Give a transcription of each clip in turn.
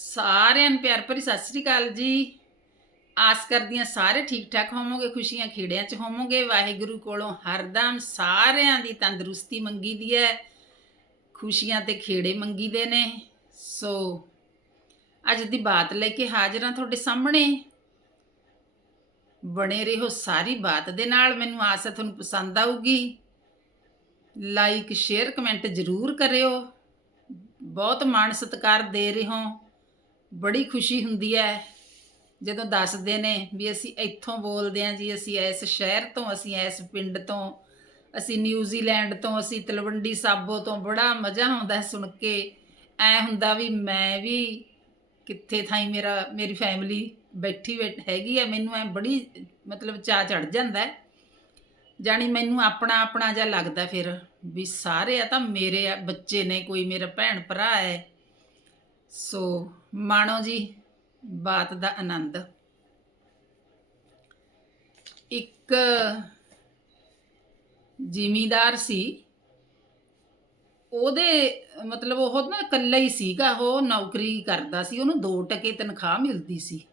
ਸਾਰਿਆਂ ਨੂੰ ਪਿਆਰ ਭਰੀ ਸਤਿ ਸ੍ਰੀ ਅਕਾਲ ਜੀ। ਆਸ ਕਰਦੀਆਂ ਸਾਰੇ ਠੀਕ ਠਾਕ ਹੋਵੋਗੇ, ਖੁਸ਼ੀਆਂ ਖੇੜਿਆਂ 'ਚ ਹੋਵੋਗੇ। ਵਾਹਿਗੁਰੂ ਕੋਲੋਂ ਹਰਦਮ ਸਾਰਿਆਂ ਦੀ ਤੰਦਰੁਸਤੀ ਮੰਗੀ ਦੀ ਹੈ। ਖੁਸ਼ੀਆਂ ਤੇ ਖੇੜੇ ਮੰਗੀ ਦੇ ਨੇ। ਸੋ, ਅੱਜ ਦੀ ਬਾਤ ਲੈ ਕੇ ਹਾਜ਼ਰ ਹਾਂ ਤੁਹਾਡੇ ਸਾਹਮਣੇ। ਬਣੇ ਰਹੋ ਸਾਰੀ ਬਾਤ ਦੇ ਨਾਲ। ਮੈਨੂੰ ਆਸ ਹੈ ਤੁਹਾਨੂੰ ਪਸੰਦ ਆਊਗੀ। ਲਾਈਕ ਸ਼ੇਅਰ ਕਮੈਂਟ ਜ਼ਰੂਰ ਕਰਿਓ। ਬਹੁਤ ਮਾਣ ਸਤਿਕਾਰ ਦੇ ਰਹੇ ਹੋ। ਬੜੀ ਖੁਸ਼ੀ ਹੁੰਦੀ ਹੈ ਜਦੋਂ ਦੱਸਦੇ ਨੇ ਵੀ ਅਸੀਂ ਇੱਥੋਂ ਬੋਲਦੇ ਹਾਂ ਜੀ ਅਸੀਂ ਇਸ ਸ਼ਹਿਰ ਤੋਂ ਅਸੀਂ ਇਸ ਪਿੰਡ ਤੋਂ ਅਸੀਂ ਨਿਊਜ਼ੀਲੈਂਡ ਤੋਂ ਅਸੀਂ ਤਲਵੰਡੀ ਸਾਬੋ ਤੋਂ ਬੜਾ ਮਜ਼ਾ ਆਉਂਦਾ ਸੁਣ ਕੇ। ਐ ਹੁੰਦਾ ਵੀ ਮੈਂ ਵੀ ਕਿੱਥੇ ਥਾਈ ਮੇਰਾ ਮੇਰੀ ਫੈਮਿਲੀ ਬੈਠੀ ਬੈਠ ਹੈਗੀ ਆ ਮੈਨੂੰ ਐ ਬੜੀ ਮਤਲਬ ਚਾਅ ਚੜ ਜਾਂਦਾ ਹੈ। ਜਾਣੀ ਮੈਨੂੰ ਆਪਣਾ ਆਪਣਾ ਜਿਹਾ ਲੱਗਦਾ ਫਿਰ ਵੀ ਸਾਰੇ ਆ ਤਾਂ ਮੇਰੇ ਆ, ਬੱਚੇ ਨੇ ਕੋਈ ਮੇਰਾ ਭੈਣ ਭਰਾ ਹੈ ਸੋ ਮਾਣੋ ਜੀ, ਬਾਤ ਦਾ ਆਨੰਦ। ਇੱਕ ਜ਼ਿਮੀਦਾਰ ਸੀ, ਉਹਦੇ ਮਤਲਬ ਉਹ ਨਾ ਇਕੱਲਾ ਹੀ ਸੀਗਾ, ਉਹ ਨੌਕਰੀ ਕਰਦਾ ਸੀ, ਉਹਨੂੰ 2 ਟਕੇ ਤਨਖਾਹ ਮਿਲਦੀ ਸੀ।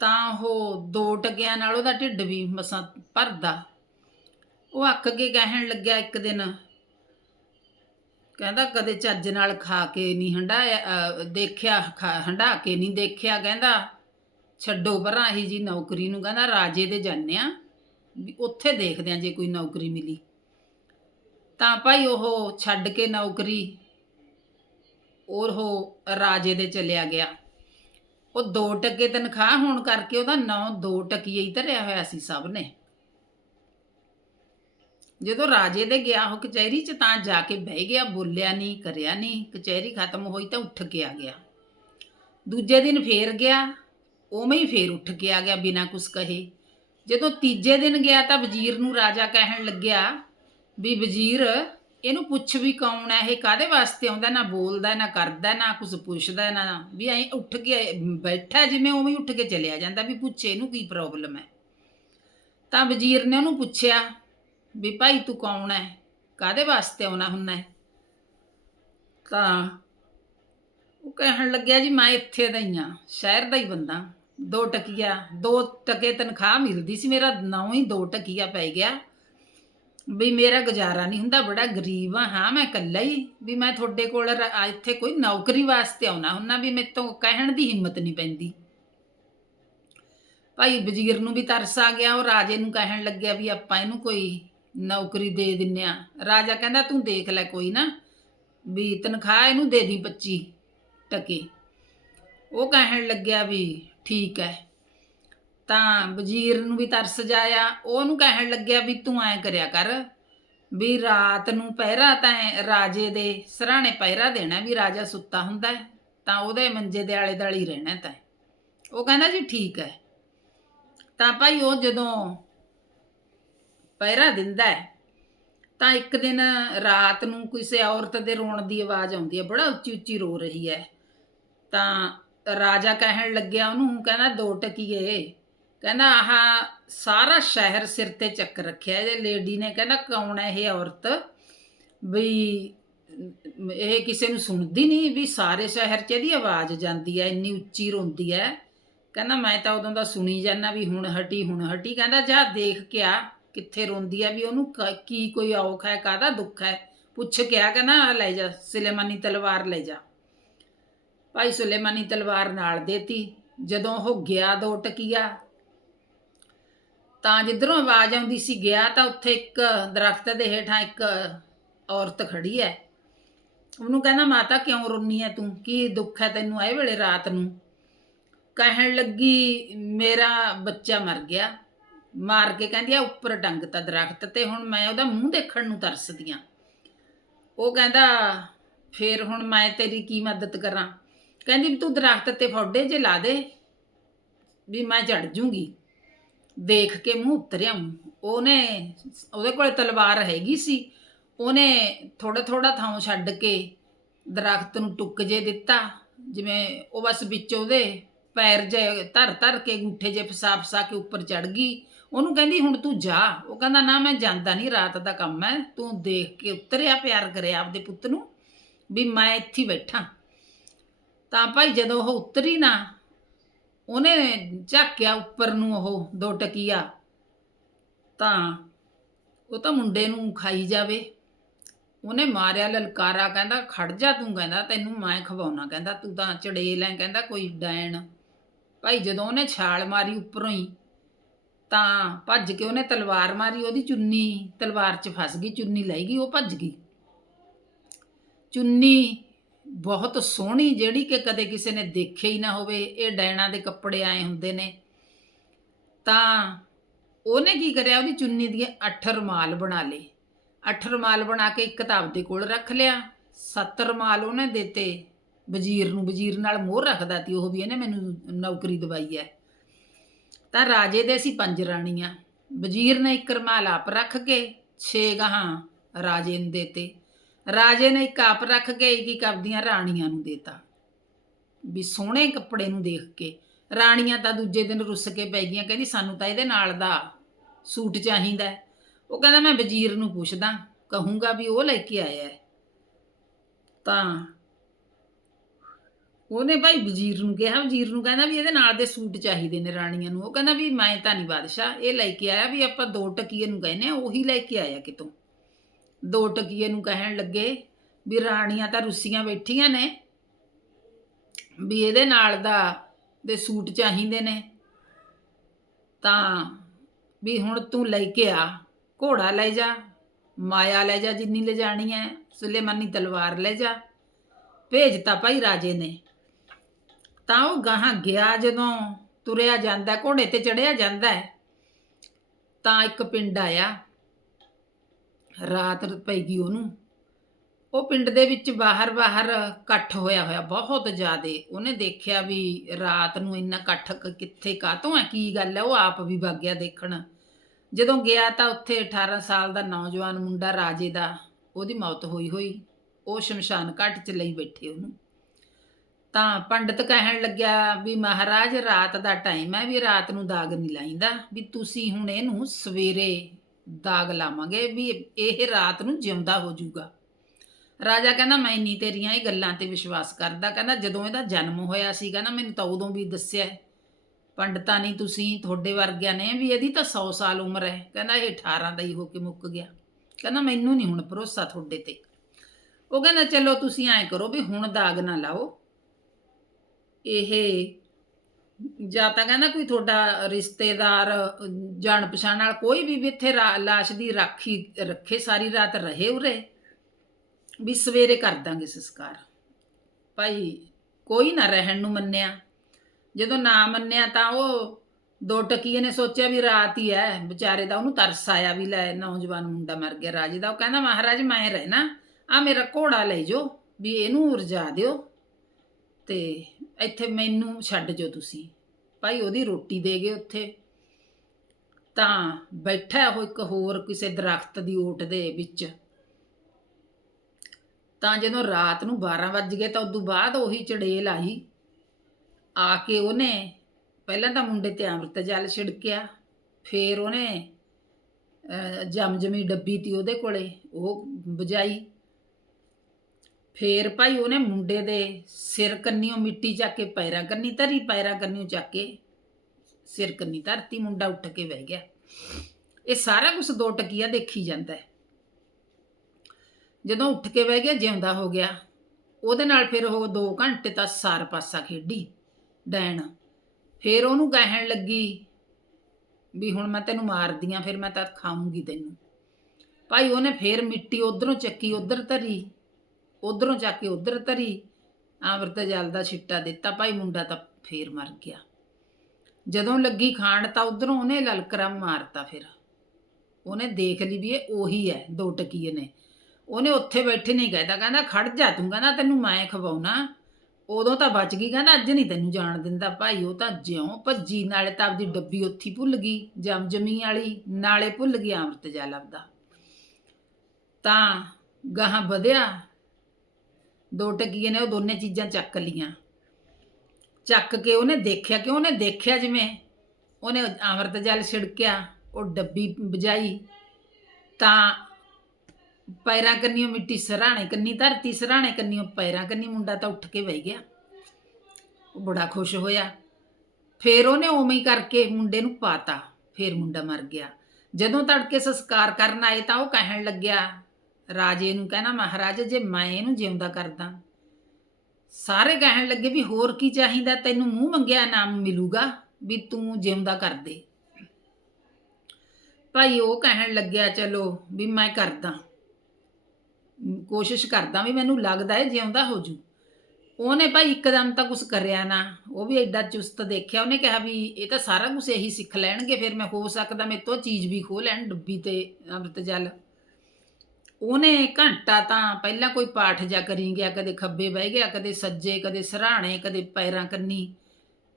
ਤਾਂ ਉਹ 2 ਟਕਿਆਂ ਨਾਲ ਉਹਦਾ ਢਿੱਡ ਵੀ ਮਸਾਂ ਭਰਦਾ। ਉਹ ਅੱਕ ਕੇ ਕਹਿਣ ਲੱਗਿਆ ਇੱਕ ਦਿਨ ਕਹਿੰਦਾ ਕਦੇ ਚੱਜ ਨਾਲ ਖਾ ਕੇ ਨਹੀਂ ਹੰਡਾਇਆ ਦੇਖਿਆ, ਖਾ- ਹੰਡਾ ਕੇ ਨਹੀਂ ਦੇਖਿਆ, ਕਹਿੰਦਾ ਛੱਡੋ ਪਰਾਂ ਇਹੀ ਜੀ ਨੌਕਰੀ ਨੂੰ, ਕਹਿੰਦਾ ਰਾਜੇ ਦੇ ਜਾਂਦੇ ਆ ਵੀ ਉੱਥੇ ਦੇਖਦੇ ਆ ਜੇ ਕੋਈ ਨੌਕਰੀ ਮਿਲੀ। ਤਾਂ ਭਾਈ ਉਹ ਛੱਡ ਕੇ ਨੌਕਰੀ, ਔਰ ਉਹ ਰਾਜੇ ਦੇ ਚਲਿਆ ਗਿਆ। ਉਹ 2 ਟੱਕੇ ਤਨਖਾਹ ਹੋਣ ਕਰਕੇ ਉਹਦਾ ਨਾਂ 2 ਟੱਕੀਏ ਹੀ ਧਰਿਆ ਹੋਇਆ ਸੀ ਸਭ ਨੇ। ਜਦੋਂ ਰਾਜੇ ਦੇ ਗਿਆ ਉਹ ਕਚਹਿਰੀ 'ਚ ਤਾਂ ਜਾ ਕੇ ਬਹਿ ਗਿਆ, ਬੋਲਿਆ ਨਹੀਂ ਕਰਿਆ ਨਹੀਂ ਕਚਹਿਰੀ ਖਤਮ ਹੋਈ ਤਾਂ ਉੱਠ ਕੇ ਆ ਗਿਆ। ਦੂਜੇ ਦਿਨ ਫੇਰ ਗਿਆ, ਉਵੇਂ ਹੀ ਫੇਰ ਉੱਠ ਕੇ ਆ ਗਿਆ ਬਿਨਾਂ ਕੁਛ ਕਹੇ। ਜਦੋਂ ਤੀਜੇ ਦਿਨ ਗਿਆ ਤਾਂ ਵਜ਼ੀਰ ਨੂੰ ਰਾਜਾ ਕਹਿਣ ਲੱਗਿਆ ਵੀ ਵਜ਼ੀਰ, ਇਹਨੂੰ ਪੁੱਛ ਵੀ ਕੌਣ ਹੈ ਇਹ ਕਾਦੇ ਵਾਸਤੇ ਆਉਂਦਾ? ਨਾ ਬੋਲਦਾ, ਨਾ ਕਰਦਾ, ਨਾ ਕੁਝ ਪੁੱਛਦਾ, ਨਾ ਵੀ ਐ ਉੱਠ ਕੇ ਬੈਠਾ ਜਿਵੇਂ ਉਵੇਂ ਹੀ ਉੱਠ ਕੇ ਚਲਿਆ ਜਾਂਦਾ ਵੀ ਪੁੱਛੇ ਇਹਨੂੰ ਕੀ ਪ੍ਰੋਬਲਮ ਹੈ। ਤਾਂ ਵਜ਼ੀਰ ਨੇ ਉਹਨੂੰ ਪੁੱਛਿਆ ਵੀ ਭਾਈ ਤੂੰ ਕੌਣ ਹੈ ਕਾਦੇ ਵਾਸਤੇ ਆਉਣਾ ਹੁੰਨਾ ਹੈ ਤਾਂ ਉਹ ਕਹਿਣ ਲੱਗਿਆ ਜੀ ਮੈਂ ਇੱਥੇ ਦਾ ਹੀ ਆ, ਸ਼ਹਿਰ ਦਾ ਹੀ ਬੰਦਾ। ਦੋ ਟਕੀਆ, ਦੋ ਟਕੇ ਤਨਖਾਹ ਮਿਲਦੀ ਸੀ ਮੇਰਾ, ਨਾਂ ਹੀ ਦੋ ਟਕੀਆ ਪੈ ਗਿਆ। ਵੀ ਮੇਰਾ ਗੁਜ਼ਾਰਾ ਨਹੀਂ ਹੁੰਦਾ, ਬੜਾ ਗਰੀਬ ਆ, ਹਾਂ ਮੈਂ ਇਕੱਲਾ ਹੀ। ਵੀ ਮੈਂ ਤੁਹਾਡੇ ਕੋਲ ਰ- ਇੱਥੇ ਕੋਈ ਨੌਕਰੀ ਵਾਸਤੇ ਆਉਣਾ ਹੁੰਨਾ ਵੀ ਮੇਰੇ ਤੋਂ ਕਹਿਣ ਦੀ ਹਿੰਮਤ ਨਹੀਂ ਪੈਂਦੀ। ਭਾਈ ਵਜ਼ੀਰ ਨੂੰ ਵੀ ਤਰਸ ਆ ਗਿਆ, ਉਹ ਰਾਜੇ ਨੂੰ ਕਹਿਣ ਲੱਗਿਆ ਵੀ ਆਪਾਂ ਇਹਨੂੰ ਕੋਈ ਨੌਕਰੀ ਦੇ ਦਿੰਨੇ ਆ। ਰਾਜਾ ਕਹਿੰਦਾ, ਤੂੰ ਦੇਖ ਲੈ ਕੋਈ ਨਾ, ਵੀ ਤਨਖਾਹ ਇਹਨੂੰ ਦੇ ਦੀ 25 ਟਕੇ। ਉਹ ਕਹਿਣ ਲੱਗਿਆ ਵੀ ਠੀਕ ਹੈ ਤਾਂ ਵਜ਼ੀਰ ਨੂੰ ਵੀ ਤਰਸ ਜਾਇਆ। ਉਹਨੂੰ ਕਹਿਣ ਲੱਗਿਆ ਵੀ ਤੂੰ ਐ ਕਰਿਆ ਕਰ ਵੀ ਰਾਤ ਨੂੰ ਪਹਿਰਾ ਤਾਂ ਰਾਜੇ ਦੇ ਸਰਾਣੇ ਪਹਿਰਾ ਦੇਣਾ ਵੀ ਰਾਜਾ ਸੁੱਤਾ ਹੁੰਦਾ ਤਾਂ ਉਹਦੇ ਮੰਜੇ ਦੇ ਆਲੇ ਦੁਆਲੇ ਹੀ ਰਹਿਣਾ ਤਾਂ ਉਹ ਕਹਿੰਦਾ ਜੀ ਠੀਕ ਹੈ ਤਾਂ ਭਾਈ ਉਹ ਜਦੋਂ ਪਹਿਰਾ ਦਿੰਦਾ ਹੈ, ਤਾਂ ਇੱਕ ਦਿਨ ਰਾਤ ਨੂੰ ਕਿਸੇ ਔਰਤ ਦੇ ਰੋਣ ਦੀ ਆਵਾਜ਼ ਆਉਂਦੀ ਹੈ, ਬੜਾ ਉੱਚੀ ਉੱਚੀ ਰੋ ਰਹੀ ਹੈ। ਤਾਂ ਰਾਜਾ ਕਹਿਣ ਲੱਗਿਆ ਉਹਨੂੰ ਕਹਿੰਦਾ, ਦੋ ਟਕੀਏ। ਕਹਿੰਦਾ, ਆਹ ਸਾਰਾ ਸ਼ਹਿਰ ਸਿਰ ਤੇ ਚੱਕ ਰੱਖਿਆ ਜੇ, ਲੇਡੀ ਨੇ ਕਹਿੰਦਾ, ਕੌਣ ਹੈ ਇਹ ਔਰਤ? ਵੀ ਇਹ ਕਿਸੇ ਨੂੰ ਸੁਣਦੀ ਨਹੀਂ ਵੀ ਸਾਰੇ ਸ਼ਹਿਰ 'ਚ ਇਹਦੀ ਆਵਾਜ਼ ਜਾਂਦੀ ਹੈ, ਇੰਨੀ ਉੱਚੀ ਰੋਂਦੀ ਹੈ। ਕਹਿੰਦਾ, ਮੈਂ ਤਾਂ ਉਦੋਂ ਦਾ ਸੁਣੀ ਜਾਂਦਾ ਵੀ ਹੁਣ ਹਟੀ ਹੁਣ ਹਟੀ। ਕਹਿੰਦਾ, ਜਾ ਦੇਖ ਕੇ ਆ। ਕਿੱਥੇ ਰੋਂਦੀ ਹੈ ਵੀ ਉਹਨੂੰ ਕ- ਕੀ ਕੋਈ ਔਖ ਹੈ, ਕਾਹਦਾ ਦੁੱਖ ਹੈ? ਪੁੱਛ ਕੇ ਆ ਕਹਿੰਦਾ ਲੈ ਜਾ, ਸੁਲੇਮਾਨੀ ਤਲਵਾਰ ਲੈ ਜਾ। ਭਾਈ ਸੁਲੇਮਾਨੀ ਤਲਵਾਰ ਨਾਲ ਦੇਤੀ। ਜਦੋਂ ਉਹ ਗਿਆ ਦੋ ਟਕੀਆ, ਤਾਂ ਜਿੱਧਰੋਂ ਆਵਾਜ਼ ਆਉਂਦੀ ਸੀ ਗਿਆ, ਤਾਂ ਉੱਥੇ ਇੱਕ ਦਰਖਤ ਦੇ ਹੇਠਾਂ ਇੱਕ ਔਰਤ ਖੜੀ ਹੈ। ਉਹਨੂੰ ਕਹਿੰਦਾ, ਮਾਤਾ, ਕਿਉਂ ਰੋਨੀ ਹੈ ਤੂੰ? ਕੀ ਦੁੱਖ ਹੈ ਤੈਨੂੰ ਇਹ ਵੇਲੇ ਰਾਤ ਨੂੰ? ਕਹਿਣ ਲੱਗੀ, ਮੇਰਾ ਬੱਚਾ ਮਰ ਗਿਆ। ਮਾਰ ਕੇ ਕਹਿੰਦੀ ਆ, ਉੱਪਰ ਟੰਗਤਾ ਦਰਖਤ ਤੇ ਹੁਣ ਮੈਂ ਉਹਦਾ ਮੂੰਹ ਦੇਖਣ ਨੂੰ ਤਰਸਦੀ ਆਂ। ਉਹ ਕਹਿੰਦਾ, ਫੇਰ ਹੁਣ ਮੈਂ ਤੇਰੀ ਕੀ ਮਦਦ ਕਰਾਂ? ਕਹਿੰਦੀ ਵੀ ਤੂੰ ਦਰਖਤ ਤੇ ਫੋਡੇ ਜੇ ਲਾ ਦੇ, ਵੀ ਮੈਂ ਚੜ ਜੂੰਗੀ। ਦੇਖ ਕੇ ਮੂੰਹ ਉਤਰਿਆ ਉਹਨੇ, ਉਹਦੇ ਕੋਲ ਤਲਵਾਰ ਹੈਗੀ ਸੀ। ਉਹਨੇ ਥੋੜਾ ਥੋੜਾ ਥਾਂ ਛੱਡ ਕੇ ਦਰਖਤ ਨੂੰ ਟੁੱਕ ਜੇ ਦਿੱਤਾ। ਜਿਵੇਂ ਉਹ ਬਸ ਵਿੱਚ ਉਹਦੇ ਪੈਰ ਜੇ ਧਰ ਧਰ ਕੇ ਅੰਗੂਠੇ ਜੇ ਫਸਾ ਫਸਾ ਕੇ ਉੱਪਰ ਚੜ ਗਈ। ਉਹਨੂੰ ਕਹਿੰਦੀ, ਹੁਣ ਤੂੰ ਜਾ। ਉਹ ਕਹਿੰਦਾ, ਨਾ, ਮੈਂ ਜਾਂਦਾ ਨਹੀਂ ਰਾਤ ਦਾ ਕੰਮ ਹੈ। ਤੂੰ ਦੇਖ ਕੇ ਉਤਰਿਆ, ਪਿਆਰ ਕਰਿਆ ਆਪਦੇ ਪੁੱਤ ਨੂੰ ਵੀ ਮੈਂ ਇੱਥੇ ਬੈਠਾ। ਤਾਂ ਭਾਈ ਜਦੋਂ ਉਹ ਉਤਰੀ ਨਾ, ਉਹਨੇ ਝਾਕਿਆ ਉੱਪਰ ਨੂੰ ਉਹ ਦੋ ਟਕੀਆ। ਤਾਂ ਉਹ ਤਾਂ ਮੁੰਡੇ ਨੂੰ ਖਾਈ ਜਾਵੇ। ਉਹਨੇ ਮਾਰਿਆ ਲਲਕਾਰਾ, ਕਹਿੰਦਾ, ਖੜ ਜਾ ਤੂੰ, ਕਹਿੰਦਾ, ਤੈਨੂੰ ਮੈਂ ਖਵਾਉਣਾ, ਕਹਿੰਦਾ, ਤੂੰ ਤਾਂ ਚੜੇਲ ਐ, ਕਹਿੰਦਾ, ਕੋਈ ਡੈਣ। ਭਾਈ ਜਦੋਂ ਉਹਨੇ ਛਾਲ ਮਾਰੀ ਉੱਪਰੋਂ ਹੀ ਤਾਂ ਭੱਜ ਕੇ ਉਹਨੇ ਤਲਵਾਰ ਮਾਰੀ ਉਹਦੀ ਚੁੰਨੀ, ਤਲਵਾਰ 'ਚ ਫਸ ਗਈ, ਚੁੰਨੀ ਲੈ ਗਈ, ਉਹ ਭੱਜ ਗਈ। ਚੁੰਨੀ ਬਹੁਤ ਸੋਹਣੀ, ਜਿਹੜੀ ਕਿ ਕਦੇ ਕਿਸੇ ਨੇ ਦੇਖਿਆ ਹੀ ਨਾ ਹੋਵੇ, ਇਹ ਡੈਣਾ ਦੇ ਕੱਪੜੇ ਆਏ ਹੁੰਦੇ ਨੇ। ਤਾਂ ਉਹਨੇ ਕੀ ਕਰਿਆ, ਉਹਦੀ ਚੁੰਨੀ ਦੀਆਂ ਅੱਠ ਰੁਮਾਲ ਬਣਾ ਲਏ। ਅੱਠ ਰੁਮਾਲ ਬਣਾ ਕੇ ਇੱਕ ਤਾਂ ਆਪਦੇ ਕੋਲ ਰੱਖ ਲਿਆ, ਸੱਤ ਰੁਮਾਲ ਉਹਨੇ ਦਿੱਤੇ, ਵਜ਼ੀਰ ਨੂੰ, ਵਜ਼ੀਰ ਨਾਲ ਮੋਹਰ ਰੱਖਦਾ ਤੀ, ਉਹ ਵੀ ਇਹਨੇ ਮੈਨੂੰ ਨੌਕਰੀ ਦਵਾਈ ਹੈ ਤਾਂ ਰਾਜੇ ਦੇ ਸੀ ਪੰਜ ਰਾਣੀਆਂ। ਵਜ਼ੀਰ ਨੇ ਇੱਕ ਰੁਮਾਲ ਆਪ ਰੱਖ ਕੇ ਛੇ ਗਾਹਾਂ ਰਾਜੇ ਨੂੰ ਦੇਤੇ। ਰਾਜੇ ਨੇ ਇੱਕ ਆਪ ਰੱਖ ਕੇ ਇੱਕ ਇੱਕ ਆਪਦੀਆਂ ਰਾਣੀਆਂ ਨੂੰ ਦੇਤਾ। ਵੀ ਸੋਹਣੇ ਕੱਪੜੇ ਨੂੰ ਦੇਖ ਕੇ ਰਾਣੀਆਂ ਤਾਂ ਦੂਜੇ ਦਿਨ ਰੁੱਸ ਕੇ ਪੈ ਗਈਆਂ, ਕਹਿੰਦੀ ਸਾਨੂੰ ਤਾਂ ਇਹਦੇ ਨਾਲ ਦਾ ਸੂਟ ਚਾਹੀਦਾ ਉਹ ਕਹਿੰਦਾ, ਮੈਂ ਵਜ਼ੀਰ ਨੂੰ ਪੁੱਛਦਾ, ਕਹੂੰਗਾ ਵੀ ਉਹ ਲੈ ਕੇ ਆਇਆ ਤਾਂ ਉਹਨੇ ਭਾਈ ਵਜ਼ੀਰ ਨੂੰ ਕਿਹਾ, ਵਜ਼ੀਰ ਨੂੰ ਕਹਿੰਦਾ ਵੀ ਇਹਦੇ ਨਾਲ ਦੇ ਸੂਟ ਚਾਹੀਦੇ ਨੇ ਰਾਣੀਆਂ ਨੂੰ। ਉਹ ਕਹਿੰਦਾ ਵੀ ਮੈਂ ਤਾਂ ਨਹੀਂ ਬਾਦਸ਼ਾਹ, ਇਹ ਲੈ ਕੇ ਆਇਆ ਵੀ ਆਪਾਂ ਦੋ ਟਕੀਏ ਨੂੰ ਕਹਿੰਦੇ ਆ ਉਹੀ ਲੈ ਕੇ ਆਇਆ ਕਿਤੋਂ। ਦੋ ਟਕੀਏ ਨੂੰ ਕਹਿਣ ਲੱਗੇ ਵੀ ਰਾਣੀਆਂ ਤਾਂ ਰੁੱਸੀਆਂ ਬੈਠੀਆਂ ਨੇ, ਵੀ ਇਹਦੇ ਨਾਲ ਦਾ, ਦੇ ਸੂਟ ਚਾਹੀਦੇ ਨੇ। ਤਾਂ ਵੀ ਹੁਣ ਤੂੰ ਲੈ ਕੇ ਆ, ਘੋੜਾ ਲੈ ਜਾ, ਮਾਇਆ ਲੈ ਜਾ ਜਿੰਨੀ ਲੈ ਜਾਣੀ ਹੈ, ਸੁਲੇਮਾਨੀ ਤਲਵਾਰ ਲੈ ਜਾ ਭੇਜਤਾ ਭਾਈ ਰਾਜੇ ਨੇ। ਤਾਂ ਉਹ ਗਾਹਾਂ ਗਿਆ ਜਦੋਂ ਤੁਰਿਆ ਜਾਂਦਾ ਘੋੜੇ ਤੇ ਚੜਿਆ ਜਾਂਦਾ ਤਾਂ ਇੱਕ ਪਿੰਡ ਆਇਆ। ਰਾਤ ਪੈ ਗਈ ਉਹਨੂੰ। ਉਹ ਪਿੰਡ ਦੇ ਵਿੱਚ ਬਾਹਰ ਬਾਹਰ ਇਕੱਠ ਹੋਇਆ ਹੋਇਆ, ਬਹੁਤ ਜ਼ਿਆਦੇ। ਉਹਨੇ ਦੇਖਿਆ ਵੀ ਰਾਤ ਨੂੰ ਇੰਨਾ ਇਕੱਠ ਕਿੱਥੇ ਕਾਤੋਂ ਹੈ, ਕੀ ਗੱਲ ਹੈ, ਉਹ ਆਪ ਵੀ ਵਗਿਆ ਦੇਖਣ। ਜਦੋਂ ਗਿਆ ਤਾਂ ਉੱਥੇ 18 ਸਾਲ ਦਾ ਨੌਜਵਾਨ ਮੁੰਡਾ ਰਾਜੇ ਦਾ, ਉਹਦੀ ਮੌਤ ਹੋਈ ਹੋਈ। ਉਹ ਸ਼ਮਸ਼ਾਨ ਘਾਟ 'ਚ ਲਈ ਬੈਠੇ ਉਹਨੂੰ। ਤਾਂ ਪੰਡਤ ਕਹਿਣ ਲੱਗਿਆ ਵੀ ਮਹਾਰਾਜ, ਰਾਤ ਦਾ ਟਾਈਮ ਹੈ ਵੀ ਰਾਤ ਨੂੰ ਦਾਗ ਨਹੀਂ ਲਾਈਂਦਾ, ਵੀ ਤੁਸੀਂ ਹੁਣ ਇਹਨੂੰ ਸਵੇਰੇ ਦਾਗ ਲਾਵਾਂਗੇ ਵੀ ਇਹ ਰਾਤ ਨੂੰ ਜਿਉਂਦਾ ਹੋ ਜਾਊਗਾ। ਰਾਜਾ ਕਹਿੰਦਾ, ਮੈਂ ਨਹੀਂ ਤੇਰੀਆਂ ਇਹ ਗੱਲਾਂ ਤੇ ਵਿਸ਼ਵਾਸ ਕਰਦਾ। ਕਹਿੰਦਾ, ਜਦੋਂ ਇਹਦਾ ਜਨਮ ਹੋਇਆ ਸੀ ਕਹਿੰਦਾ ਮੈਨੂੰ ਤਾਂ ਉਦੋਂ ਵੀ ਦੱਸਿਆ ਹੈ। ਪੰਡਤਾਂ ਨਹੀਂ ਤੁਸੀਂ, ਤੁਹਾਡੇ ਵਰਗਿਆਂ ਨੇ ਵੀ ਇਹਦੀ ਤਾਂ 100 ਸਾਲ ਉਮਰ ਹੈ। ਕਹਿੰਦਾ, ਇਹ 18 ਦਾ ਹੀ ਹੋ ਕੇ ਮੁੱਕ ਗਿਆ। ਕਹਿੰਦਾ, ਮੈਨੂੰ ਨਹੀਂ ਹੁਣ ਭਰੋਸਾ ਤੁਹਾਡੇ ਤੇ। ਉਹ ਕਹਿੰਦਾ, ਚਲੋ ਤੁਸੀਂ ਐਂ ਕਰੋ ਵੀ ਹੁਣ ਦਾਗ ਨਾ ਲਾਓ। ਇਹ ਜਾਂ ਤਾਂ ਕਹਿੰਦਾ ਕੋਈ ਤੁਹਾਡਾ ਰਿਸ਼ਤੇਦਾਰ ਜਾਣ ਪਛਾਣ ਨਾਲ ਕੋਈ ਵੀ ਵੀ ਇੱਥੇ ਰਾ- ਲਾਸ਼ ਦੀ ਰਾਖੀ ਰੱਖੇ, ਸਾਰੀ ਰਾਤ ਰਹੇ ਉਰੇ, ਵੀ ਸਵੇਰੇ ਕਰ ਦਾਂਗੇ ਸੰਸਕਾਰ। ਭਾਈ, ਕੋਈ ਨਾ ਰਹਿਣ ਨੂੰ ਮੰਨਿਆ। ਜਦੋਂ ਨਾ ਮੰਨਿਆ ਤਾਂ ਉਹ ਦੋ ਟਕੀਏ ਨੇ ਸੋਚਿਆ ਵੀ ਰਾਤ ਹੀ ਹੈ। ਵਿਚਾਰੇ ਦਾ ਉਹਨੂੰ ਤਰਸ ਆਇਆ ਵੀ ਲੈ, ਨੌਜਵਾਨ ਮੁੰਡਾ ਮਰ ਗਿਆ, ਰਾਜੇ ਦਾ। ਉਹ ਕਹਿੰਦਾ, ਮਹਾਰਾਜ, ਮੈਂ ਰਹਿਣਾ। ਆ ਮੇਰਾ ਘੋੜਾ ਲੈ ਜਾਓ, ਵੀ ਇਹਨੂੰ ਰਜਾ ਦਿਓ। ਤੇ ਇੱਥੇ ਮੈਨੂੰ ਛੱਡ ਜਾਓ ਤੁਸੀਂ। ਭਾਈ ਉਹਦੀ ਰੋਟੀ ਦੇ ਗਏ ਉੱਥੇ। ਤਾਂ ਬੈਠਾ ਉਹ ਇੱਕ ਹੋਰ ਕਿਸੇ ਦਰਖਤ ਦੀ ਓਟ ਦੇ ਵਿੱਚ। ਤਾਂ ਜਦੋਂ ਰਾਤ ਨੂੰ 12 ਵੱਜ ਗਏ ਤਾਂ ਉਦੋਂ ਬਾਅਦ ਉਹੀ ਚੜੇਲ ਆਈ। ਆ ਕੇ ਉਹਨੇ ਪਹਿਲਾਂ ਤਾਂ ਮੁੰਡੇ ਤੇ ਅੰਮ੍ਰਿਤ ਜਲ ਛਿੜਕਿਆ ਫਿਰ ਉਹਨੇ ਅਹ, ਜਮਜਮੀ ਡੱਬੀ ਤੀ ਉਹਦੇ ਕੋਲੇ ਉਹ ਬਜਾਈ ਫੇਰ ਭਾਈ ਉਹਨੇ ਮੁੰਡੇ ਦੇ ਸਿਰ ਕੰਨੀਓ ਮਿੱਟੀ ਚੱਕ ਕੇ, ਪੈਰਾਂ ਕੰਨੀ ਧਰੀ, ਪੈਰਾਂ ਕੰਨੀਓ ਚੱਕ ਕੇ ਸਿਰ ਕੰਨੀ ਧਰਤੀ, ਮੁੰਡਾ ਉੱਠ ਕੇ ਬਹਿ ਗਿਆ। ਇਹ ਸਾਰਾ ਕੁਝ ਦੋ ਟਕੀਆ ਦੇਖੀ ਜਾਂਦਾ ਹੈ। ਜਦੋਂ ਉੱਠ ਕੇ ਬਹਿ ਗਿਆ, ਜਿਉਂਦਾ ਹੋ ਗਿਆ। ਉਹਦੇ ਨਾਲ ਫਿਰ ਉਹ 2 ਘੰਟੇ ਤਾਂ ਸਾਰ ਪਾਸਾ ਖੇਡੀ, ਡੈਣ। ਫਿਰ ਉਹਨੂੰ ਕਹਿਣ ਲੱਗੀ ਵੀ ਹੁਣ ਮੈਂ ਤੈਨੂੰ ਮਾਰਦੀ ਆਂ, ਫਿਰ ਮੈਂ ਤਾਂ ਖਾਊਂਗੀ ਤੈਨੂੰ। ਭਾਈ ਉਹਨੇ ਫੇਰ ਮਿੱਟੀ ਉਧਰੋਂ ਚੱਕੀ, ਉਧਰ ਧਰੀ। ਉਧਰੋਂ ਚੱਕ ਕੇ ਉਧਰ ਧਰੀ, ਅੰਮ੍ਰਿਤ ਜਲ ਦਾ ਛਿੱਟਾ ਦਿੱਤਾ, ਭਾਈ ਮੁੰਡਾ ਤਾਂ ਫੇਰ ਮਰ ਗਿਆ। ਜਦੋਂ ਲੱਗੀ ਖਾਣ ਤਾਂ ਉਧਰੋਂ ਉਹਨੇ ਲਲਕਰਾ ਮਾਰਤਾ ਫਿਰ। ਉਹਨੇ ਦੇਖ ਲਈ ਵੀ ਇਹ ਉਹੀ ਹੈ, ਦੋ ਟਕੀਏ ਨੇ। ਉਹਨੇ ਉੱਥੇ ਬੈਠੇ ਨਹੀਂ ਕਹਿਦਾ ਕਹਿੰਦਾ ਖੜ ਜਾ ਤੂੰ, ਕਹਿੰਦਾ ਤੈਨੂੰ ਮੈਂ ਖਵਾਉਣਾ। ਉਦੋਂ ਤਾਂ ਬਚ ਗਈ, ਕਹਿੰਦਾ ਅੱਜ ਨਹੀਂ ਤੈਨੂੰ ਜਾਣ ਦਿੰਦਾ ਭਾਈ, ਉਹ ਤਾਂ ਜਿਉਂ ਭੱਜੀ, ਨਾਲੇ ਤਾਂ ਆਪਦੀ ਡੱਬੀ ਉੱਥੀ ਭੁੱਲ ਗਈ, ਜਮਜਮੀ ਵਾਲੀ, ਨਾਲੇ ਭੁੱਲ ਗਈ ਅੰਮ੍ਰਿਤ ਜਲ ਆਪਦਾ। ਤਾਂ ਗਾਹਾਂ ਵਧਿਆ ਦੋ ਟਕੀਏ ਨੇ, ਉਹ ਦੋਨੇ ਚੀਜ਼ਾਂ ਚੱਕ ਲੀਆਂ ਚੱਕ ਕੇ ਉਹਨੇ ਦੇਖਿਆ ਕਿ ਉਹਨੇ ਦੇਖਿਆ ਜਿਵੇਂ? ਉਹਨੇ ਅੰਮ੍ਰਿਤ ਜਲ ਛਿੜਕਿਆ, ਉਹ ਡੱਬੀ ਬਜਾਈ ਤਾਂ ਪੈਰਾਂ ਕੰਨੀਓ ਮਿੱਟੀ, ਸਰਾਣੇ ਕੰਨੀ ਧਰਤੀ, ਸਰਾਣੇ ਕੰਨੀਓ ਪੈਰਾਂ ਕੰਨੀ ਮੁੰਡਾ ਤਾਂ ਉੱਠ ਕੇ ਬਹਿ ਗਿਆ। ਉਹ ਬੜਾ ਖੁਸ਼ ਹੋਇਆ। ਫੇਰ ਉਹਨੇ ਉਵੇਂ ਹੀ ਕਰਕੇ ਮੁੰਡੇ ਨੂੰ ਪਾਤਾ। ਫੇਰ ਮੁੰਡਾ ਮਰ ਗਿਆ। ਜਦੋਂ ਤੜਕੇ ਸੰਸਕਾਰ ਕਰਨ ਆਏ ਤਾਂ ਉਹ ਕਹਿਣ ਲੱਗਿਆ ਰਾਜੇ ਨੂੰ ਕਹਿਣਾ, ਮਹਾਰਾਜ, ਜੇ ਮੈਂ ਇਹਨੂੰ ਜਿਉਂਦਾ ਕਰਦਾ, ਸਾਰੇ ਕਹਿਣ ਲੱਗੇ ਵੀ ਹੋਰ ਕੀ ਚਾਹੀਦਾ? ਤੈਨੂੰ ਮੂੰਹ ਮੰਗਿਆ ਨਾਮ ਮਿਲੂਗਾ ਵੀ ਤੂੰ ਜਿਉਂਦਾ ਕਰ ਦੇ। ਭਾਈ ਉਹ ਕਹਿਣ ਲੱਗਿਆ, ਚਲੋ ਵੀ ਮੈਂ ਕਰਦਾ। ਕੋਸ਼ਿਸ਼ ਕਰਦਾ ਵੀ ਮੈਨੂੰ ਲੱਗਦਾ ਹੈ ਜਿਉਂਦਾ ਹੋ ਜੂ। ਉਹਨੇ ਭਾਈ ਇੱਕਦਮ ਤਾਂ ਕੁਝ ਕਰਿਆ ਨਾ, ਉਹ ਵੀ ਐਡਾ ਚੁਸਤ ਦੇਖਿਆ। ਉਹਨੇ ਕਿਹਾ ਵੀ ਇਹ ਤਾਂ ਸਾਰਾ ਕੁਝ ਇਹੀ ਸਿੱਖ ਲੈਣਗੇ, ਫਿਰ ਮੈਂ ਹੋ ਸਕਦਾ ਮੇਰੇ ਤੋਂ ਚੀਜ਼ ਵੀ ਖੋ ਲੈਣ, ਡੱਬੀ ਤੇ ਅੰਮ੍ਰਿਤ ਜਲ। ਉਹਨੇ ਘੰਟਾ ਤਾਂ ਪਹਿਲਾਂ ਕੋਈ ਪਾਠ ਜਾ ਕਰੀ ਗਿਆ, ਕਦੇ ਖੱਬੇ ਬਹਿ ਗਿਆ, ਕਦੇ ਸੱਜੇ, ਕਦੇ ਸਰਾਣੇ ਕਦੇ ਪੈਰਾਂ ਕੰਨੀ।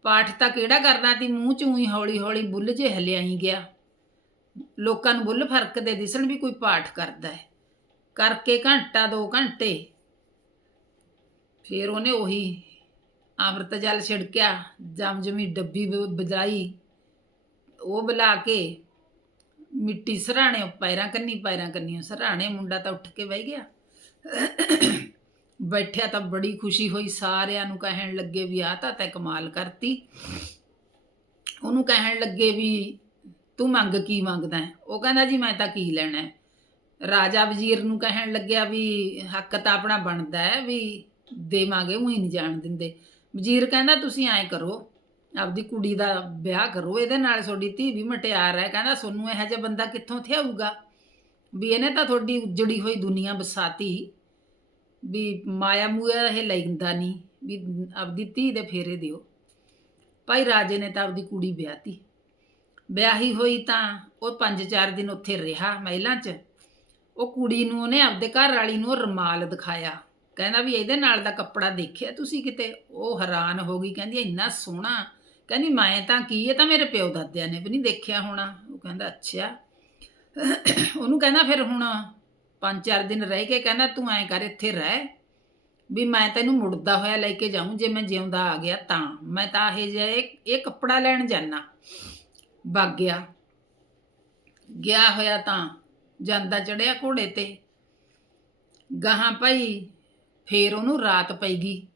ਪਾਠ ਤਾਂ ਕਿਹੜਾ ਕਰਨਾ ਤੀ ਮੂੰਹ ਚੋਂ ਹੀ ਹੌਲੀ ਹੌਲੀ ਬੁੱਲ ਜੇ ਹਲਿਆ ਹੀ ਗਿਆ। ਲੋਕਾਂ ਨੂੰ ਬੁੱਲ ਫ਼ਰਕ ਦੇ ਦਿਸਣ ਵੀ ਕੋਈ ਪਾਠ ਕਰਦਾ ਹੈ। ਕਰਕੇ ਘੰਟਾ, ਦੋ ਘੰਟੇ। ਫਿਰ ਉਹਨੇ ਉਹੀ ਅੰਮ੍ਰਿਤ ਜਲ ਛਿੜਕਿਆ ਜਮ ਜਮੀ ਡੱਬੀ ਬ- ਬਜਾਈ ਉਹ ਬੁਲਾ ਕੇ ਮਿੱਟੀ ਸਰਾਣੇ, ਪੈਰਾਂ ਕੰਨੀ ਪੈਰਾਂ ਕੰਨੀ ਸਰਾਣੇ, ਮੁੰਡਾ ਤਾਂ ਉੱਠ ਕੇ ਬਹਿ ਗਿਆ। ਬੈਠਿਆ ਤਾਂ ਬੜੀ ਖੁਸ਼ੀ ਹੋਈ, ਸਾਰਿਆਂ ਨੂੰ ਕਹਿਣ ਲੱਗੇ ਵੀ ਆ ਤਾਂ ਤੈ ਕਮਾਲ ਕਰਤੀ। ਉਹਨੂੰ ਕਹਿਣ ਲੱਗੇ ਵੀ ਤੂੰ ਮੰਗ ਕੀ ਮੰਗਦਾ ਉਹ ਕਹਿੰਦਾ ਜੀ ਮੈਂ ਤਾਂ ਕੀ ਲੈਣਾ ਹੈ? ਰਾਜਾ ਵਜ਼ੀਰ ਨੂੰ ਕਹਿਣ ਲੱਗਿਆ ਵੀ ਹੱਕ ਤਾਂ ਆਪਣਾ ਬਣਦਾ ਹੈ ਵੀ ਦੇਵਾਂਗੇ, ਉਹ ਹੀ ਨਹੀਂ ਜਾਣ ਦਿੰਦੇ। ਵਜ਼ੀਰ ਕਹਿੰਦਾ ਤੁਸੀਂ ਐਂ ਕਰੋ ਆਪਦੀ ਕੁੜੀ ਦਾ ਵਿਆਹ ਕਰੋ, ਇਹਦੇ ਨਾਲ ਤੁਹਾਡੀ ਧੀ ਵੀ ਮਟਿਆਰ ਹੈ। ਕਹਿੰਦਾ ਸੋਨੂੰ ਇਹੋ ਜਿਹਾ ਬੰਦਾ ਕਿੱਥੋਂ ਥਿਆਊਗਾ? ਵੀ ਇਹਨੇ ਤਾਂ ਤੁਹਾਡੀ ਉਜੜੀ ਹੋਈ ਦੁਨੀਆ ਬਸਾਤੀ ਵੀ ਮਾਇਆ ਮੂਇਆ ਇਹ ਲੈਂਦਾ ਨਹੀਂ, ਵੀ ਆਪਦੀ ਧੀ ਦੇ ਫੇਰੇ ਦਿਓ। ਭਾਈ ਰਾਜੇ ਨੇ ਤਾਂ ਆਪਦੀ ਕੁੜੀ ਵਿਆਹਤੀ। ਵਿਆਹੀ ਹੋਈ ਤਾਂ ਉਹ 5-4 ਦਿਨ ਉੱਥੇ ਰਿਹਾ ਮਹਿਲਾਂ 'ਚ। ਉਹ ਕੁੜੀ ਨੂੰ ਉਹਨੇ ਆਪਦੇ ਘਰ ਵਾਲੀ ਨੂੰ ਰਮਾਲ ਦਿਖਾਇਆ। ਕਹਿੰਦਾ ਵੀ ਇਹਦੇ ਨਾਲ ਦਾ ਕੱਪੜਾ ਦੇਖਿਆ ਤੁਸੀਂ ਕਿਤੇ? ਉਹ ਹੈਰਾਨ ਹੋ ਗਈ, ਕਹਿੰਦੀ ਇੰਨਾ ਸੋਹਣਾ ਕਹਿੰਦੀ ਮੈਂ ਤਾਂ ਕੀ ਇਹ ਤਾਂ ਮੇਰੇ ਪਿਓ ਦਾਦਿਆਂ ਨੇ ਵੀ ਨਹੀਂ ਦੇਖਿਆ ਹੋਣਾ। ਉਹ ਕਹਿੰਦਾ, ਅੱਛਾ। ਉਹਨੂੰ ਕਹਿੰਦਾ ਫਿਰ ਹੁਣ ਪੰਜ ਚਾਰ ਦਿਨ ਰਹਿ ਕੇ ਕਹਿੰਦਾ, ਤੂੰ ਐਂ ਕਰ, ਇੱਥੇ ਰਹਿ। ਵੀ ਮੈਂ ਤੈਨੂੰ ਮੁੜਦਾ ਹੋਇਆ ਲੈ ਕੇ ਜਾਊਂ, ਜੇ ਮੈਂ ਜਿਉਂਦਾ ਆ ਗਿਆ ਤਾਂ। ਮੈਂ ਤਾਂ ਇਹ ਜੇ ਇਹ ਕੱਪੜਾ ਲੈਣ ਜਾਣਾ ਵਗ ਗਿਆ। ਗਿਆ ਹੋਇਆ ਤਾਂ ਜਾਂਦਾ ਚੜਿਆ ਘੋੜੇ ਤੇ। ਗਾਹਾਂ ਭਾਈ, ਫੇਰ ਉਹਨੂੰ ਰਾਤ ਪਈ ਗਈ।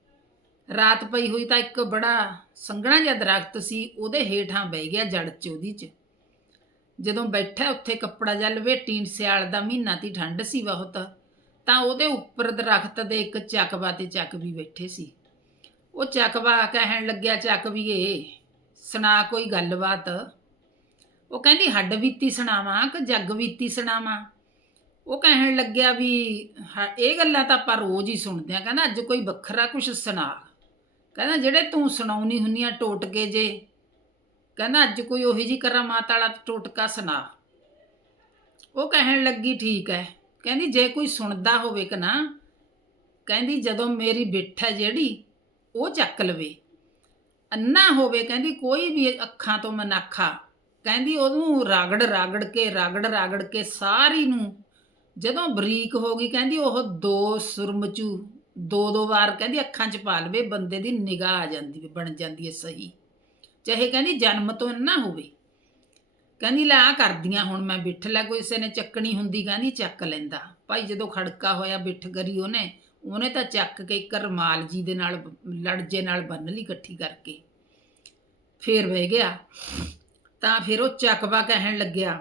ਰਾਤ ਪਈ ਹੋਈ ਤਾਂ ਇੱਕ ਬੜਾ ਸੰਘਣਾ ਜਿਹਾ ਦਰਖਤ ਸੀ, ਉਹਦੇ ਹੇਠਾਂ ਬਹਿ ਗਿਆ ਜੜ ਚ ਉਹਦੀ ਚ। ਜਦੋਂ ਬੈਠਾ ਉੱਥੇ ਕੱਪੜਾ ਜਿਹਾ ਲਵੇਟੀ ਸਿਆਲ ਦਾ ਮਹੀਨਾ ਤੀ ਠੰਡ ਸੀ ਬਹੁਤ, ਤਾਂ ਉਹਦੇ ਉੱਪਰ ਦਰਖਤ ਦੇ ਇੱਕ ਚੱਕਵਾ ਤੇ ਚੱਕ ਵੀ ਬੈਠੇ ਸੀ। ਉਹ ਚੱਕਵਾ ਕਹਿਣ ਲੱਗਿਆ, ਚੱਕ ਵੀ ਏ ਸੁਣਾ ਕੋਈ ਗੱਲਬਾਤ? ਉਹ ਕਹਿੰਦੀ, ਹੱਡ ਬੀਤੀ ਸੁਣਾਵਾਂ ਕਿ ਜੱਗ ਬੀਤੀ ਸੁਣਾਵਾਂ? ਉਹ ਕਹਿਣ ਲੱਗਿਆ ਵੀ, ਹ- ਇਹ ਗੱਲਾਂ ਤਾਂ ਆਪਾਂ ਰੋਜ਼ ਹੀ ਸੁਣਦੇ ਆ। ਕਹਿੰਦਾ, ਅੱਜ ਕੋਈ ਵੱਖਰਾ ਕੁਝ ਸੁਣਾ। ਕਹਿੰਦਾ ਜਿਹੜੇ ਤੂੰ ਸੁਣਾਉਣੀ ਹੁੰਨੀਆਂ ਟੋਟਕੇ ਜੇ। ਕਹਿੰਦਾ ਅੱਜ ਕੋਈ ਉਹੀ ਜੀ ਕਰਾਮਾਤ ਵਾਲਾ ਟੋਟਕਾ ਸੁਣਾ। ਉਹ ਕਹਿਣ ਲੱਗੀ, ਠੀਕ ਹੈ ਕਹਿੰਦੀ, ਜੇ ਕੋਈ ਸੁਣਦਾ ਹੋਵੇ ਕਿ ਨਾ, ਕਹਿੰਦੀ ਜਦੋਂ ਮੇਰੀ ਬਿੱਠ ਹੈ ਜਿਹੜੀ, ਉਹ ਚੱਕ ਲਵੇ। ਅੰਨਾ ਹੋਵੇ, ਕਹਿੰਦੀ ਕੋਈ ਵੀ ਅੱਖਾਂ ਤੋਂ ਮਨਾਖਾ। ਕਹਿੰਦੀ ਉਹਨੂੰ ਰਾਗੜ ਰਾਗੜ ਕੇ, ਰਾਗੜ ਰਾਗੜ ਕੇ ਸਾਰੀ ਨੂੰ, ਜਦੋਂ ਬਰੀਕ ਹੋ ਗਈ, ਕਹਿੰਦੀ ਉਹ ਦੋ ਸੁਰਮਚੂ ਦੋ ਦੋ ਵਾਰ ਕਹਿੰਦੀ ਅੱਖਾਂ 'ਚ ਪਾ ਲਵੇ, ਬੰਦੇ ਦੀ ਨਿਗਾਹ ਆ ਜਾਂਦੀ ਹੈ ਬਣ ਜਾਂਦੀ ਹੈ ਸਹੀ। ਚਾਹੇ ਕਹਿੰਦੀ ਜਨਮ ਤੋਂ ਨਾ ਹੋਵੇ। ਕਹਿੰਦੀ ਲੈ ਆ ਕਰਦੀਆਂ ਹੁਣ ਮੈਂ ਬਿੱਠ ਲੈ, ਕੋਈ ਕਿਸੇ ਨੇ ਚੱਕਣੀ ਹੁੰਦੀ ਕਹਿੰਦੀ ਚੱਕ ਲੈਂਦਾ। ਭਾਈ ਜਦੋਂ ਖੜਕਾ ਹੋਇਆ ਬਿੱਠ ਗਰੀ ਉਹਨੇ ਉਹਨੇ ਤਾਂ ਚੱਕ ਕੇ ਇੱਕ ਰਮਾਲ ਜੀ ਦੇ ਨਾਲ, ਲੜਜੇ ਨਾਲ ਬੰਨ ਲਈ ਇਕੱਠੀ ਕਰਕੇ। ਫੇਰ ਬਹਿ ਗਿਆ। ਤਾਂ ਫਿਰ ਉਹ ਚੱਕਵਾ ਕਹਿਣ ਲੱਗਿਆ,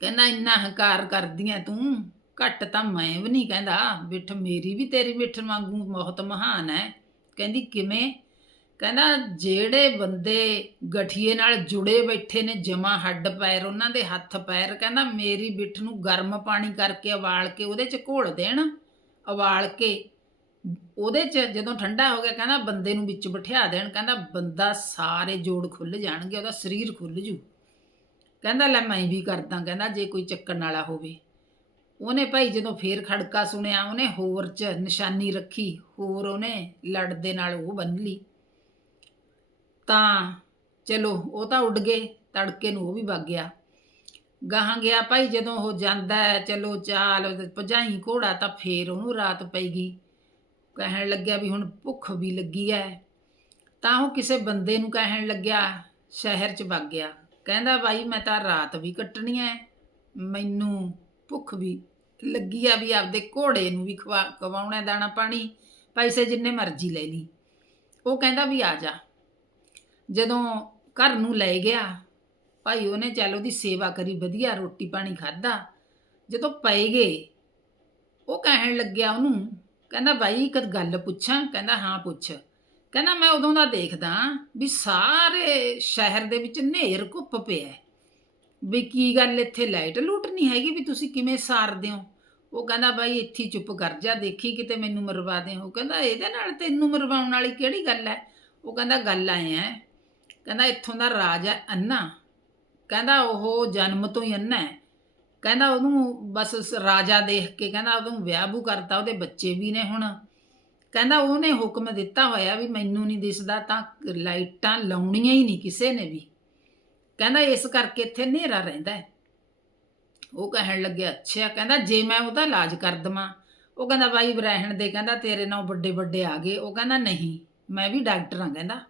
ਕਹਿੰਦਾ ਇੰਨਾ ਹੰਕਾਰ ਕਰਦੀਆਂ ਤੂੰ। ਘੱਟ ਤਾਂ ਮੈਂ ਵੀ ਨਹੀਂ ਕਹਿੰਦਾ ਬਿੱਠ ਮੇਰੀ ਵੀ ਤੇਰੀ ਬਿੱਠ ਵਾਂਗੂ ਬਹੁਤ ਮਹਾਨ ਹੈ। ਕਹਿੰਦੀ ਕਿਵੇਂ? ਕਹਿੰਦਾ ਜਿਹੜੇ ਬੰਦੇ ਗਠੀਏ ਨਾਲ ਜੁੜੇ ਬੈਠੇ ਨੇ, ਜਮਾ ਹੱਡ ਪੈਰ ਉਹਨਾਂ ਦੇ ਹੱਥ ਪੈਰ, ਕਹਿੰਦਾ ਮੇਰੀ ਬਿੱਠ ਨੂੰ ਗਰਮ ਪਾਣੀ ਕਰਕੇ ਉਬਾਲ ਕੇ ਉਹਦੇ 'ਚ ਘੋਲ ਦੇਣ, ਉਬਾਲ ਕੇ ਉਹਦੇ 'ਚ ਜਦੋਂ ਠੰਡਾ ਹੋ ਗਿਆ, ਕਹਿੰਦਾ ਬੰਦੇ ਨੂੰ ਵਿੱਚ ਬਿਠਾ ਦੇਣ, ਕਹਿੰਦਾ ਬੰਦਾ ਸਾਰੇ ਜੋੜ ਖੁੱਲ ਜਾਣਗੇ, ਉਹਦਾ ਸਰੀਰ ਖੁੱਲ ਜੂ। ਕਹਿੰਦਾ ਲੈ ਮੈਂ ਵੀ ਕਰਦਾ, ਕਹਿੰਦਾ ਜੇ ਕੋਈ ਚੱਕਣ ਵਾਲਾ ਹੋਵੇ। ਉਹਨੇ ਭਾਈ ਜਦੋਂ ਫੇਰ ਖੜਕਾ ਸੁਣਿਆ, ਉਹਨੇ ਹੋਰ 'ਚ ਨਿਸ਼ਾਨੀ ਰੱਖੀ, ਹੋਰ ਉਹਨੇ ਲੜ ਦੇ ਨਾਲ ਉਹ ਬੰਨ ਲਈ। ਤਾਂ ਚਲੋ, ਉਹ ਤਾਂ ਉੱਡ ਗਏ, ਤੜਕੇ ਨੂੰ ਉਹ ਵੀ ਵਗ ਗਿਆ। ਗਾਹਾਂ ਗਿਆ, ਭਾਈ ਜਦੋਂ ਉਹ ਜਾਂਦਾ ਚਲੋ ਚਾਲ, ਭਜਾਈ ਘੋੜਾ ਤਾਂ ਫੇਰ ਉਹਨੂੰ ਰਾਤ ਪਈ ਗਈ ਕਹਿਣ ਲੱਗਿਆ ਵੀ ਹੁਣ ਭੁੱਖ ਵੀ ਲੱਗੀ ਐ। ਤਾਂ ਉਹ ਕਿਸੇ ਬੰਦੇ ਨੂੰ ਕਹਿਣ ਲੱਗਿਆ, ਸ਼ਹਿਰ 'ਚ ਵਗ ਗਿਆ। ਕਹਿੰਦਾ, ਭਾਈ ਮੈਂ ਤਾਂ ਰਾਤ ਵੀ ਕੱਟਣੀ ਐ, ਮੈਨੂੰ ਭੁੱਖ ਵੀ ਲੱਗੀ ਆ ਵੀ ਆਪਦੇ ਘੋੜੇ ਨੂੰ ਵੀ ਖਵਾ, ਖਵਾਉਣਾ ਦਾਣਾ ਪਾਣੀ ਪੈਸੇ ਜਿੰਨੇ ਮਰਜ਼ੀ ਲੈ ਲਈ। ਉਹ ਕਹਿੰਦਾ ਵੀ ਆ ਜਾ। ਜਦੋਂ ਘਰ ਨੂੰ ਲੈ ਗਿਆ, ਭਾਈ ਉਹਨੇ ਚੱਲ ਉਹਦੀ ਸੇਵਾ ਕਰੀ, ਵਧੀਆ ਰੋਟੀ ਪਾਣੀ ਖਾਦਾ ਜਦੋਂ ਪਏ ਗਏ, ਉਹ ਕਹਿਣ ਲੱਗਿਆ ਉਹਨੂੰ, ਕਹਿੰਦਾ ਬਾਈ ਇੱਕ ਗੱਲ ਪੁੱਛਾਂ, ਕਹਿੰਦਾ ਹਾਂ ਪੁੱਛ। ਕਹਿੰਦਾ ਮੈਂ ਉਦੋਂ ਦਾ ਦੇਖਦਾ ਵੀ ਸਾਰੇ ਸ਼ਹਿਰ ਦੇ ਵਿੱਚ ਹਨੇਰ ਘੁੱਪ ਪਿਆ ਵੀ ਕੀ ਗੱਲ ਇੱਥੇ ਲਾਈਟ ਲੂਟ ਨਹੀਂ ਹੈਗੀ ਵੀ ਤੁਸੀਂ ਕਿਵੇਂ ਸਾਰਦੇ ਹੋ? ਉਹ ਕਹਿੰਦਾ, ਬਾਈ, ਇੱਥੇ ਚੁੱਪ ਕਰ ਜਾ, ਦੇਖੀ ਕਿਤੇ ਮੈਨੂੰ ਮਰਵਾ ਦੇ। ਉਹ ਕਹਿੰਦਾ, ਇਹਦੇ ਨਾਲ ਤੈਨੂੰ ਮਰਵਾਉਣ ਵਾਲੀ ਕਿਹੜੀ ਗੱਲ ਹੈ? ਉਹ ਕਹਿੰਦਾ, ਗੱਲ ਆਏ ਹੈ ਕਹਿੰਦਾ, ਇੱਥੋਂ ਦਾ ਰਾਜ ਹੈ ਅੰਨਾ। ਕਹਿੰਦਾ, ਉਹ ਜਨਮ ਤੋਂ ਹੀ ਅੰਨਾ ਹੈ। ਕਹਿੰਦਾ, ਉਹਨੂੰ ਬਸ ਰਾਜਾ ਦੇਖ ਕੇ, ਕਹਿੰਦਾ, ਉਹਨੂੰ ਵਿਆਹ ਬੂ ਕਰਤਾ, ਉਹਦੇ ਬੱਚੇ ਵੀ ਨੇ ਹੁਣ। ਕਹਿੰਦਾ, ਉਹਨੇ ਹੁਕਮ ਦਿੱਤਾ ਹੋਇਆ ਵੀ ਮੈਨੂੰ ਨਹੀਂ ਦਿਸਦਾ ਤਾਂ ਲਾਈਟਾਂ ਲਾਉਣੀਆਂ ਹੀ ਨਹੀਂ ਕਿਸੇ ਨੇ ਵੀ। ਕਹਿੰਦਾ ਇਸ ਕਰਕੇ ਇੱਥੇ ਹਨੇਰਾ ਰਹਿੰਦਾ ਹੈ। ਉਹ ਕਹਿਣ ਲੱਗਿਆ, ਅੱਛਾ, ਕਹਿੰਦਾ ਜੇ ਮੈਂ ਉਹਦਾ ਇਲਾਜ ਕਰ ਦਵਾਂ। ਉਹ ਕਹਿੰਦਾ, ਬਾਈ ਬ੍ਰਾਹਣ ਦੇ, ਕਹਿੰਦਾ ਤੇਰੇ ਨਾਲ ਵੱਡੇ ਵੱਡੇ ਆ ਗਏ। ਉਹ ਕਹਿੰਦਾ, ਨਹੀਂ, ਮੈਂ ਵੀ ਡਾਕਟਰ ਹਾਂ, ਕਹਿੰਦਾ।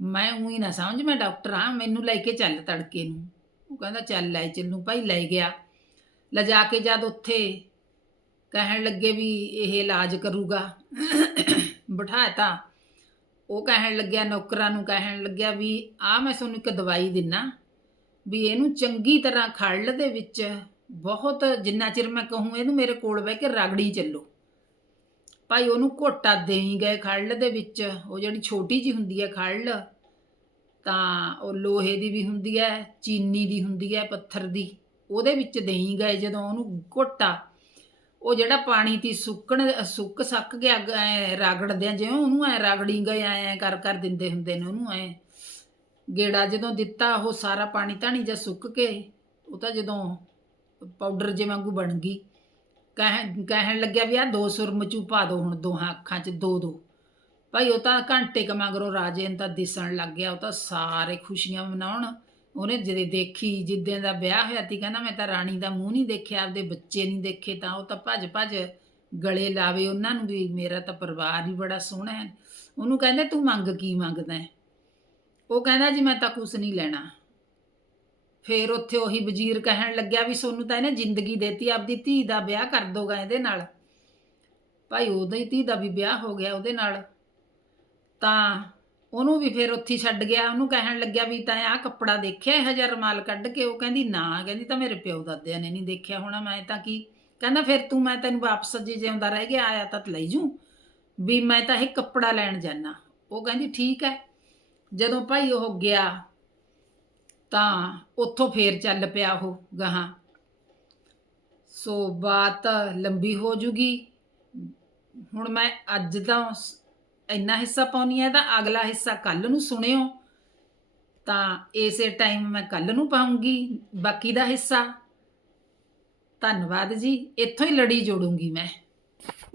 ਮੈਂ ਉਹੀ ਨਾ ਸਮਝ, ਮੈਂ ਡਾਕਟਰ ਹਾਂ, ਮੈਨੂੰ ਲੈ ਕੇ ਚੱਲ ਤੜਕੇ ਨੂੰ। ਉਹ ਕਹਿੰਦਾ, ਚੱਲ ਲੈ, ਚੱਲੂ ਭਾਈ, ਲੈ ਗਿਆ। ਲਿਜਾ ਕੇ ਜਦ ਉੱਥੇ ਕਹਿਣ ਲੱਗੇ ਵੀ ਇਹ ਇਲਾਜ ਕਰੂਗਾ ਬਿਠਾਤਾ ਉਹ ਕਹਿਣ ਲੱਗਿਆ, ਨੌਕਰਾਂ ਨੂੰ ਕਹਿਣ ਲੱਗਿਆ ਵੀ ਆ ਮੈਂ ਤੁਹਾਨੂੰ ਇੱਕ ਦਵਾਈ ਦਿੰਨਾ, ਵੀ ਇਹਨੂੰ ਚੰਗੀ ਤਰ੍ਹਾਂ ਖੜਲ ਦੇ ਵਿੱਚ। ਬਹੁਤ ਜਿੰਨਾ ਚਿਰ ਮੈਂ ਕਹੂੰ ਇਹਨੂੰ ਮੇਰੇ ਕੋਲ ਬਹਿ ਕੇ ਰਗੜੀ ਚੱਲੋ। ਭਾਈ ਉਹਨੂੰ ਘੋਟਾ ਦੇਈ ਗਏ ਖੜਲ ਦੇ ਵਿੱਚ। ਉਹ ਜਿਹੜੀ ਛੋਟੀ ਜੀ ਹੁੰਦੀ ਹੈ ਖੜਲ ਤਾਂ ਉਹ ਲੋਹੇ ਦੀ ਵੀ ਹੁੰਦੀ ਹੈ, ਚੀਨੀ ਦੀ ਹੁੰਦੀ ਹੈ, ਪੱਥਰ ਦੀ। ਉਹਦੇ ਵਿੱਚ ਦੇਈ ਗਏ ਜਦੋਂ ਉਹਨੂੰ ਘੋਟਾ। ਉਹ ਜਿਹੜਾ ਪਾਣੀ ਤੀ ਸੁੱਕਣ, ਸੁੱਕ ਸੱਕ ਗਿਆ ਗ- ਐਂ ਰਗੜਦੇ ਆ, ਜਿਵੇਂ ਉਹਨੂੰ ਐ ਰਗੜੀ ਗਏ ਐ ਕਰ ਕਰ ਦਿੰਦੇ ਹੁੰਦੇ ਨੇ ਉਹਨੂੰ ਐ। ਗੇੜਾ ਜਦੋਂ ਦਿੱਤਾ, ਉਹ ਸਾਰਾ ਪਾਣੀ ਧਾਣੀ ਜਾਂ ਸੁੱਕ ਕੇ, ਉਹ ਤਾਂ ਜਦੋਂ ਪਾਊਡਰ ਜੇ ਵਾਂਗੂ ਬਣ ਗਈ। ਕਹਿ ਕਹਿਣ ਲੱਗਿਆ ਵੀ ਆ ਦੋ ਸੁਰਮਚੂ ਪਾ ਦੋ ਹੁਣ ਦੋਹਾਂ ਅੱਖਾਂ 'ਚ, ਦੋ ਦੋ। ਭਾਈ ਉਹ ਤਾਂ ਘੰਟੇ ਕ ਮਗਰੋਂ ਰਾਜੇ ਨੂੰ ਤਾਂ ਦਿਸਣ ਲੱਗ ਗਿਆ, ਉਹ ਤਾਂ ਸਾਰੇ ਖੁਸ਼ੀਆਂ ਮਨਾਉਣ। ਉਹਨੇ ਜਿਹੜੇ ਦੇਖੀ ਜਿੱਦਾਂ ਦਾ ਵਿਆਹ ਹੋਇਆ ਤੀ ਕਹਿੰਦਾ ਮੈਂ ਤਾਂ ਰਾਣੀ ਦਾ ਮੂੰਹ ਨਹੀਂ ਦੇਖਿਆ, ਆਪਦੇ ਬੱਚੇ ਨਹੀਂ ਦੇਖੇ, ਤਾਂ ਉਹ ਤਾਂ ਭੱਜ ਭੱਜ ਗਲੇ ਲਾਵੇ। ਉਹਨਾਂ ਨੂੰ ਵੀ ਮੇਰਾ ਤਾਂ ਪਰਿਵਾਰ ਹੀ ਬੜਾ ਸੋਹਣਾ ਹੈ। ਉਹਨੂੰ ਕਹਿੰਦੇ, ਤੂੰ ਮੰਗ ਕੀ ਮੰਗਦਾ ਹੈ? ਉਹ ਕਹਿੰਦਾ, ਜੀ ਮੈਂ ਤਾਂ ਕੁਝ ਨਹੀਂ ਲੈਣਾ। ਫੇਰ ਉੱਥੇ ਉਹੀ ਵਜ਼ੀਰ ਕਹਿਣ ਲੱਗਿਆ ਵੀ ਸੋਨੂੰ ਤਾਂ ਇਹਨੇ ਜ਼ਿੰਦਗੀ ਦੇਤੀ, ਆਪਦੀ ਧੀ ਦਾ ਵਿਆਹ ਕਰ ਦੋਗਾ ਇਹਦੇ ਨਾਲ। ਭਾਈ ਉਹਦੇ ਧੀ ਦਾ ਵੀ ਵਿਆਹ ਹੋ ਗਿਆ ਉਹਦੇ ਨਾਲ। ਤਾਂ ਉਹਨੂੰ ਵੀ ਫਿਰ ਉੱਥੇ ਛੱਡ ਗਿਆ। ਉਹਨੂੰ ਕਹਿਣ ਲੱਗਿਆ ਵੀ ਤਾਂ ਆਹ ਕੱਪੜਾ ਦੇਖਿਆ, ਇਹ ਹਜ਼ਾਰ ਰੁਮਾਲ ਕੱਢ ਕੇ। ਉਹ ਕਹਿੰਦੀ, ਨਾ, ਕਹਿੰਦੀ, ਤਾਂ ਮੇਰੇ ਪਿਓ ਦਾਦਿਆਂ ਨੇ ਨਹੀਂ ਦੇਖਿਆ ਹੋਣਾ। ਮੈਂ ਤਾਂ ਕੀ ਕਹਿੰਦਾ, ਫਿਰ ਤੂੰ, ਮੈਂ ਤੈਨੂੰ ਵਾਪਸ ਜੇ ਜਿਉਂਦਾ ਰਹਿ ਗਿਆ, ਆਇਆ ਤਾਂ ਲੈ ਜੂ ਵੀ ਮੈਂ ਤਾਂ ਇਹ ਕੱਪੜਾ ਲੈਣ ਜਾਣਾ ਉਹ ਕਹਿੰਦੀ, ਠੀਕ ਹੈ। ਜਦੋਂ ਭਾਈ ਉਹ ਗਿਆ, ਤਾਂ ਉੱਥੋਂ ਫੇਰ ਚੱਲ ਪਿਆ ਉਹ ਗਾਹਾਂ। ਸੋ ਬਾਤ ਲੰਬੀ ਹੋ ਜੂਗੀ। ਹੁਣ ਮੈਂ ਅੱਜ ਤਾਂ ਇੰਨਾ ਹਿੱਸਾ ਪਾਉਣੀ ਹੈ ਤਾਂ ਅਗਲਾ ਹਿੱਸਾ ਕੱਲ ਨੂੰ ਸੁਣਿਓ। ਤਾਂ ਇਸੇ ਟਾਈਮ ਮੈਂ ਕੱਲ ਨੂੰ ਪਾਉਂਗੀ, ਬਾਕੀ ਦਾ ਹਿੱਸਾ। ਧੰਨਵਾਦ ਜੀ, ਇੱਥੋਂ ਹੀ ਲੜੀ ਜੋੜੂੰਗੀ ਮੈਂ।